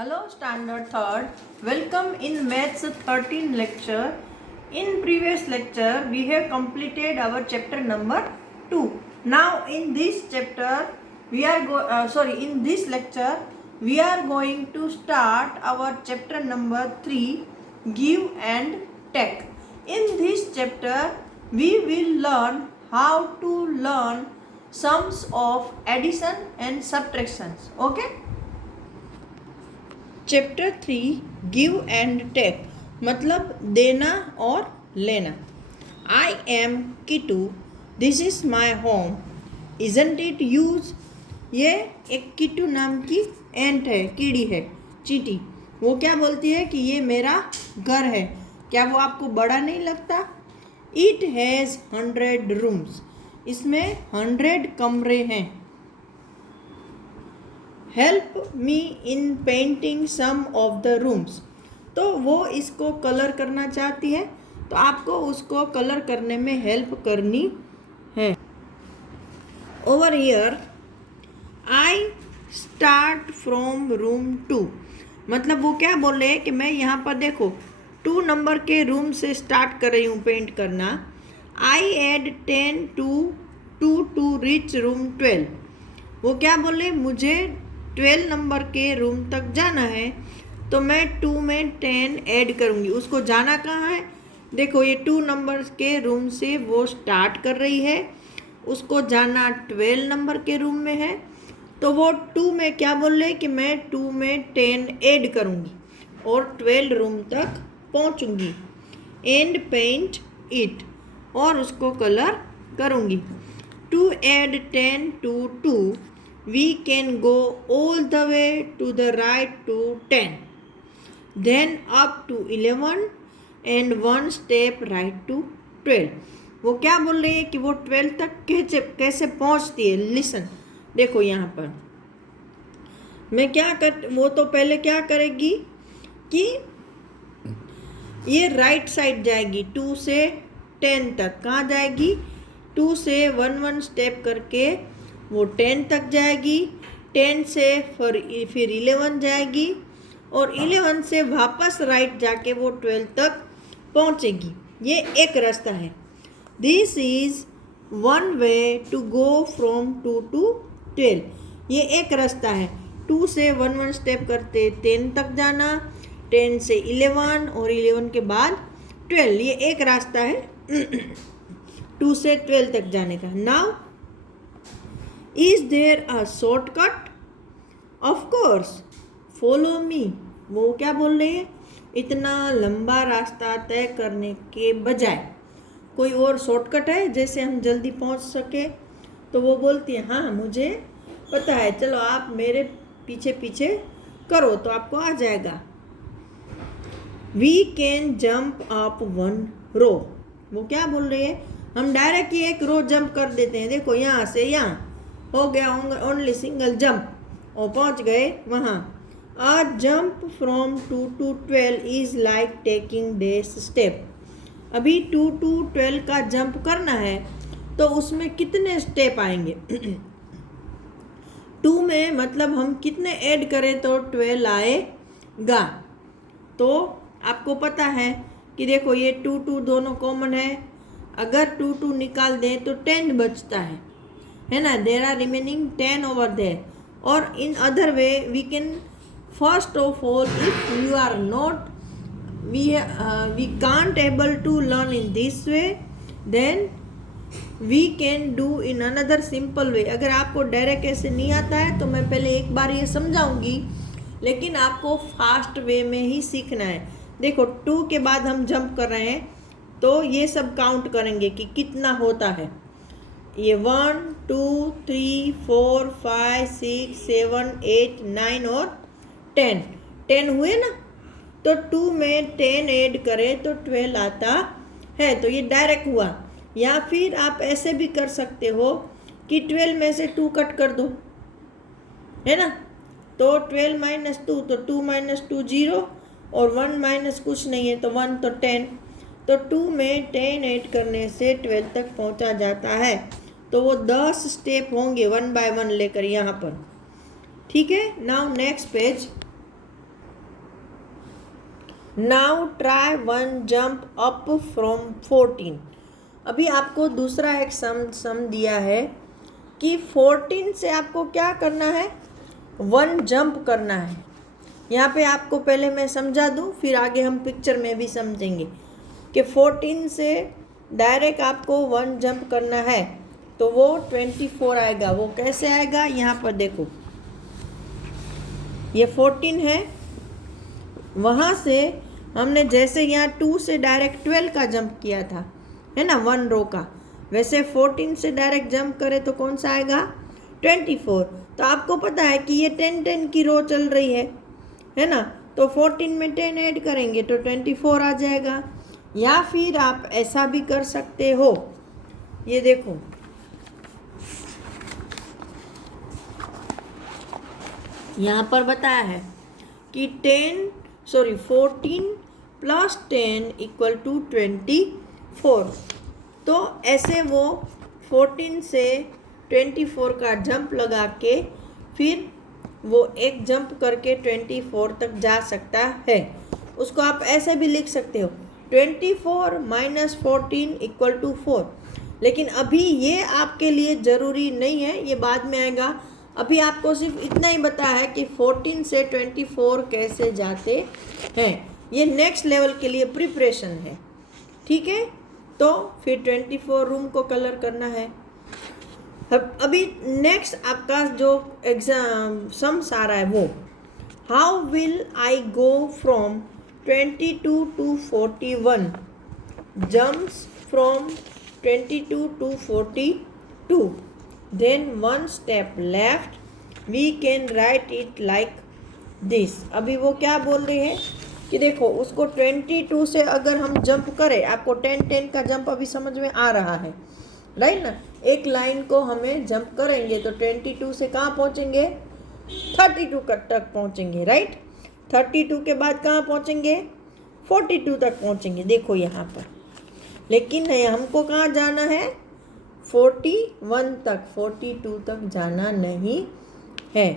Hello, Standard 3rd. Welcome in Maths 13 lecture. In previous lecture, we have completed our chapter number 2. Now, in this chapter, in this lecture, we are going to start our chapter number 3, Give and Take. In this chapter, we will learn how to learn sums of addition and subtractions. Okay? Chapter 3 give and take मतलब देना और लेना। I am Kittu, this is my home, isn't it use. ये एक किटू नाम की एंट है, कीड़ी है, चींटी। वो क्या बोलती है कि ये मेरा घर है। क्या वो आपको बड़ा नहीं लगता? इट हैज़ 100 रूम्स, इसमें 100 कमरे हैं। Help me in painting some of the rooms, तो वो इसको कलर करना चाहती है, तो आपको उसको कलर करने में हेल्प करनी है। Over here I start from room 2, मतलब वो क्या बोल रहे हैं कि मैं यहाँ पर देखो 2 नंबर के रूम से स्टार्ट कर रही हूँ पेंट करना। आई एड 10 टू रीच रूम 12, वो क्या बोले मुझे 12 नंबर के रूम तक जाना है, तो मैं 2 में 10 ऐड करूँगी। उसको जाना कहाँ है? देखो ये 2 नंबर के रूम से वो स्टार्ट कर रही है, उसको जाना 12 नंबर के रूम में है, तो वो 2 में क्या बोल रहे कि मैं 2 में 10 ऐड करूँगी और 12 रूम तक पहुँचूँगी। एंड पेंट इट, और उसको कलर करूँगी। To add 10 to 2, we can go all the way to the right to 10, then up to 11 and 1 step right to 12। वो क्या बोल रही है कि वो 12 तक कैसे पहुंचती है। लिसन, देखो यहाँ पर वो तो पहले क्या करेगी कि ये राइट साइड जाएगी, 2 से 10 तक। कहाँ जाएगी? 2 से 1 स्टेप करके वो 10 तक जाएगी, 10 से फिर 11 जाएगी, और 11 से वापस राइट जाके वो 12 तक पहुंचेगी। ये एक रास्ता है। This is 1 way to go from 2 to 12, ये एक रास्ता है। 2 से 1 स्टेप करते 10 तक जाना, 10 से 11 और 11 के बाद 12, ये एक रास्ता है 2 से 12 तक जाने का। Now is there a shortcut? Of course, follow me. वो क्या बोल रहे हैं? इतना लंबा रास्ता तय करने के बजाय कोई और शॉर्टकट है जैसे हम जल्दी पहुंच सके? तो वो बोलती है हाँ मुझे पता है, चलो आप मेरे पीछे पीछे करो तो आपको आ जाएगा। वी कैन जंप अप 1 रो, वो क्या बोल रहे हैं? हम डायरेक्ट ही एक रो जंप कर देते हैं। देखो यहाँ से यहाँ हो गया, ओनली सिंगल जंप और पहुंच गए वहाँ। A jump from 2 to 12 is like taking this step. अभी 2 to 12 का जंप करना है, तो उसमें कितने स्टेप आएंगे? 2 में मतलब हम कितने ऐड करें तो 12 आएगा। तो आपको पता है कि देखो ये 2 दोनों कॉमन है, अगर 2 निकाल दें तो 10 बचता है ना। There are remaining 10 over there. और in other way we can first of all, if you are not we can't able to learn in this way, then we can do in another simple way. अगर आपको direct ऐसे नहीं आता है तो मैं पहले एक बार ये समझाऊंगी, लेकिन आपको फास्ट वे में ही सीखना है। देखो 2 के बाद हम जंप कर रहे हैं, तो ये सब काउंट करेंगे कि कितना होता है। ये 1 2 3 4 5 6 7 8 9 और 10 हुए ना। तो 2 में 10 ऐड करें तो 12 आता है, तो ये डायरेक्ट हुआ। या फिर आप ऐसे भी कर सकते हो कि 12 में से 2 कट कर दो, है ना। तो 12 - 2, तो 2 - 2 0, और 1 माइनस कुछ नहीं है तो 1, तो 10। तो 2 में 10 ऐड करने से 12 तक पहुंचा जाता है। तो वो 10 स्टेप होंगे 1 by 1 लेकर यहाँ पर। ठीक है। Now next page. Now try one jump up from 14। अभी आपको दूसरा एक सम दिया है कि 14 से आपको क्या करना है, वन जंप करना है। यहाँ पे आपको पहले मैं समझा दूँ, फिर आगे हम पिक्चर में भी समझेंगे कि 14 से डायरेक्ट आपको वन जंप करना है तो वो 24 आएगा। वो कैसे आएगा, यहाँ पर देखो, ये 14 है, वहाँ से हमने जैसे यहाँ 2 से डायरेक्ट 12 का जंप किया था, है ना, 1 रो का, वैसे 14 से डायरेक्ट जंप करें तो कौन सा आएगा, 24। तो आपको पता है कि ये 10 की रो चल रही है ना, तो 14 में 10 ऐड करेंगे तो 24 आ जाएगा। या फिर आप ऐसा भी कर सकते हो, ये देखो, यहाँ पर बताया है कि 14 प्लस 10 इक्वल टू 24। तो ऐसे वो 14 से 24 का जंप लगा के फिर वो एक जंप करके 24 तक जा सकता है। उसको आप ऐसे भी लिख सकते हो, 24 माइनस 14 इक्वल टू 4। लेकिन अभी ये आपके लिए ज़रूरी नहीं है, ये बाद में आएगा। अभी आपको सिर्फ इतना ही बताया है कि 14 से 24 कैसे जाते हैं। ये नेक्स्ट लेवल के लिए प्रिपरेशन है, ठीक है। तो फिर 24 रूम को कलर करना है। अभी नेक्स्ट आपका जो एग्जाम सम्स आ रहा है वो, how will I go from 22 to 41, jumps from 22 to 42, then one step left, we can write it like this। अभी वो क्या बोल रहे हैं कि देखो, उसको 22 से अगर हम जंप करें, आपको 10 का जंप अभी समझ में आ रहा है, राइट ना। एक लाइन को हमें जंप करेंगे तो 22 से कहाँ पहुँचेंगे, 32 तक पहुँचेंगे, राइट। 32 के बाद कहाँ पहुँचेंगे, 42 तक पहुँचेंगे, देखो यहाँ पर। लेकिन हमको कहाँ जाना है, 41 तक, 42 तक जाना नहीं है।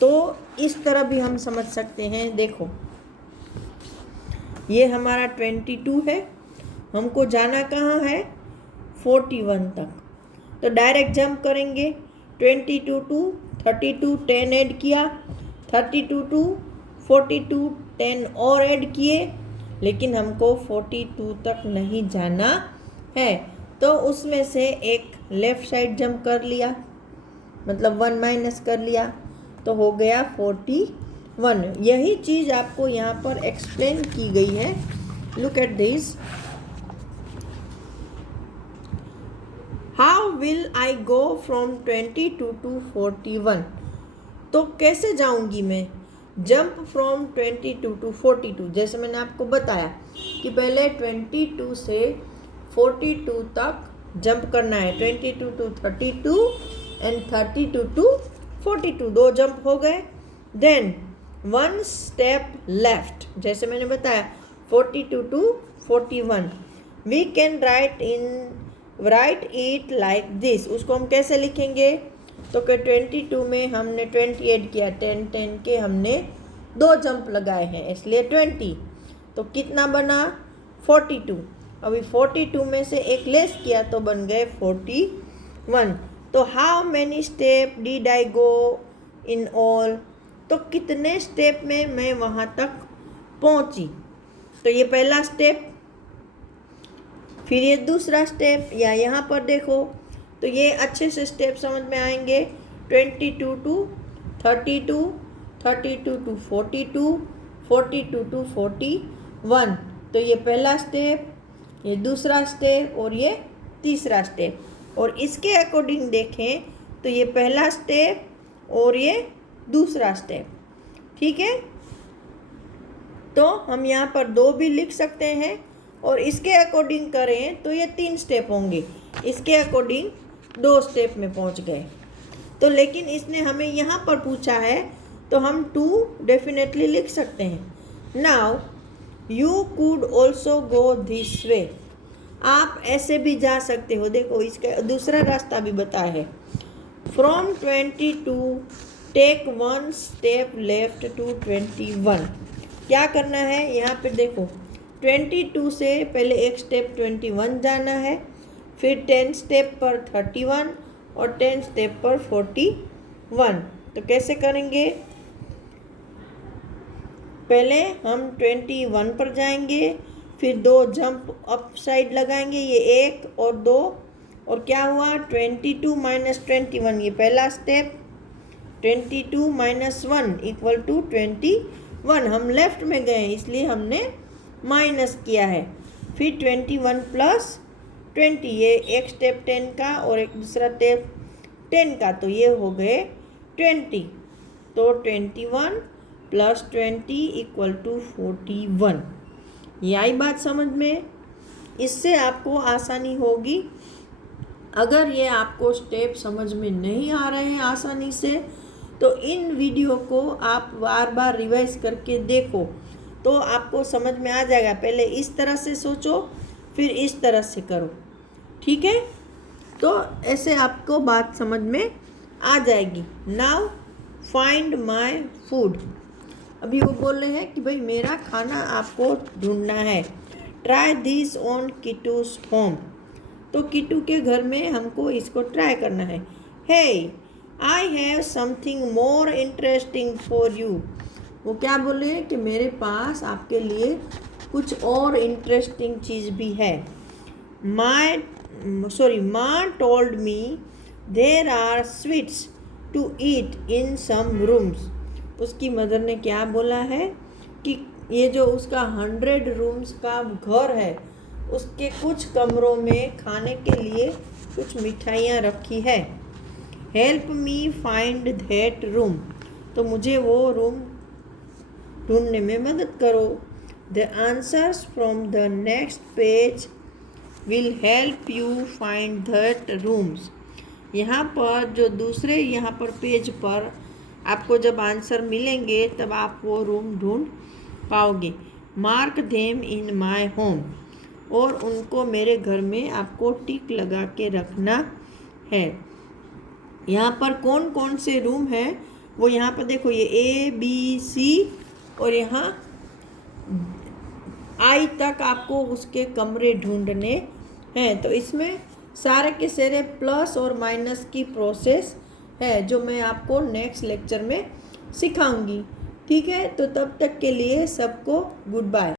तो इस तरह भी हम समझ सकते हैं। देखो, ये हमारा 22 है, हमको जाना कहाँ है, 41 तक। तो डायरेक्ट जंप करेंगे, 22 टू 32 10 ऐड किया, 32 टू 42 10 और ऐड किए, लेकिन हमको 42 तक नहीं जाना है। तो उसमें से एक लेफ़्ट साइड जंप कर लिया, मतलब 1 माइनस कर लिया, तो हो गया 41। यही चीज़ आपको यहाँ पर एक्सप्लेन की गई है। Look at this, how will I go from 22 to 41। तो कैसे जाऊँगी मैं, जंप फ्रॉम 22 टू 42। जैसे मैंने आपको बताया कि पहले 22 से 42 तक जंप करना है, 22 टू 32 एंड 32 टू 42, 2 जंप हो गए। देन 1 स्टेप लेफ्ट, जैसे मैंने बताया 42 to 41, we can write it like this. उसको हम कैसे लिखेंगे, तो कि 22 में हमने 20 ऐड किया, 10 के हमने 2 जंप लगाए हैं, इसलिए 20। तो कितना बना, 42। अभी 42 में से एक लेस किया तो बन गए 41। तो how many step did I go in all, तो कितने स्टेप में मैं वहाँ तक पहुँची। तो ये पहला स्टेप, फिर ये दूसरा स्टेप, या यहाँ पर देखो तो ये अच्छे से स्टेप समझ में आएंगे, 22 टू 32, 32 टू 42, 42 टू 41। तो ये पहला स्टेप, ये दूसरा स्टेप और ये तीसरा स्टेप। और इसके अकॉर्डिंग देखें तो ये पहला स्टेप और ये दूसरा स्टेप, ठीक है। तो हम यहाँ पर 2 भी लिख सकते हैं, और इसके अकॉर्डिंग करें तो ये 3 स्टेप होंगे, इसके अकॉर्डिंग 2 स्टेप में पहुँच गए। तो लेकिन इसने हमें यहाँ पर पूछा है तो हम 2 डेफिनेटली लिख सकते हैं। Now you could also go this way, आप ऐसे भी जा सकते हो। देखो, इसका दूसरा रास्ता भी बताया है, from 22 take 1 step left to 21। क्या करना है यहाँ पे देखो, 22 से पहले एक स्टेप 21 जाना है, फिर 10 स्टेप पर 31 और 10 स्टेप पर 41। तो कैसे करेंगे, पहले हम 21 पर जाएंगे, फिर 2 जंप अप साइड लगाएंगे, ये 1 और 2, और क्या हुआ 22 माइनस 21, ये पहला स्टेप, 22 माइनस 1 इक्वल टू 21। हम लेफ्ट में गए इसलिए हमने माइनस किया है। फिर 21 प्लस 20, ये एक स्टेप 10 का और एक दूसरा स्टेप 10 का, तो ये हो गए 20। तो 21 प्लस 20 इक्वल टू 41। ये आई बात समझ में? इससे आपको आसानी होगी। अगर ये आपको स्टेप समझ में नहीं आ रहे हैं आसानी से, तो इन वीडियो को आप बार बार रिवाइज करके देखो, तो आपको समझ में आ जाएगा। पहले इस तरह से सोचो, फिर इस तरह से करो, ठीक है? तो ऐसे आपको बात समझ में आ जाएगी। Now find my food. अभी वो बोल रहे हैं कि भाई मेरा खाना आपको ढूंढना है। Try this on Kittu's home. तो किटू के घर में हमको इसको ट्राई करना है। Hey I have something more interesting for you. वो क्या बोल रहे हैं कि मेरे पास आपके लिए कुछ और इंटरेस्टिंग चीज़ भी है। माँ told me there are sweets to eat in some rooms. उसकी मदर ने क्या बोला है कि ये जो उसका 100 रूम्स का घर है, उसके कुछ कमरों में खाने के लिए कुछ मिठाइयाँ रखी है। Help me find that room. तो मुझे वो रूम ढूंढने में मदद करो। The answers from the next page will help you find that rooms. यहाँ पर जो दूसरे यहाँ पर पेज पर आपको जब आंसर मिलेंगे तब आप वो रूम ढूंढ पाओगे। Mark them in my home. और उनको मेरे घर में आपको टिक लगा के रखना है। यहाँ पर कौन कौन से रूम हैं वो यहाँ पर देखो, ये ABC और यहाँ I तक आपको उसके कमरे ढूंढने हैं। तो इसमें सारे के सारे प्लस और माइनस की प्रोसेस है जो मैं आपको नेक्स्ट लेक्चर में सिखाऊंगी, ठीक है? तो तब तक के लिए सबको गुड बाय।